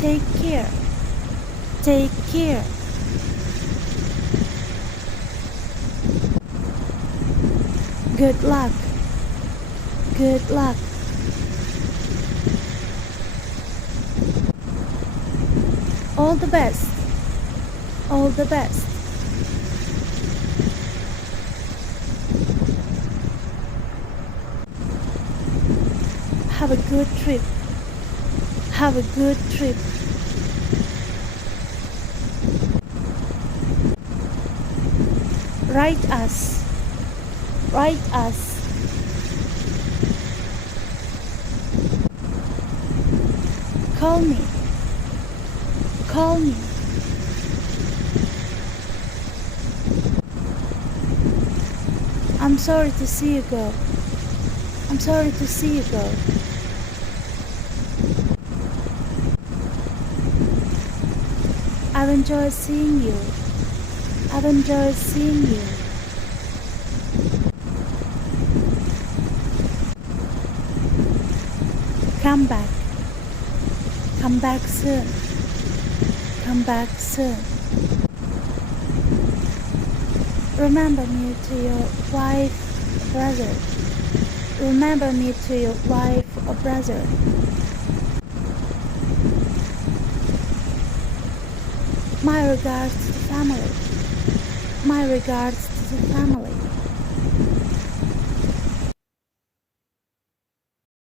Take care. Take care. Good luck. Good luck. All the best. All the best. Have a good trip. Have a good trip. Write us. Write us. Call me. Call me. I'm sorry to see you go. I'm sorry to see you go. I've enjoyed seeing you. I've enjoyed seeing you. Come back. Come back soon. Come back soon. Remember me to your wife or brother. Remember me to your wife or brother. My regards to the family. My regards to the family.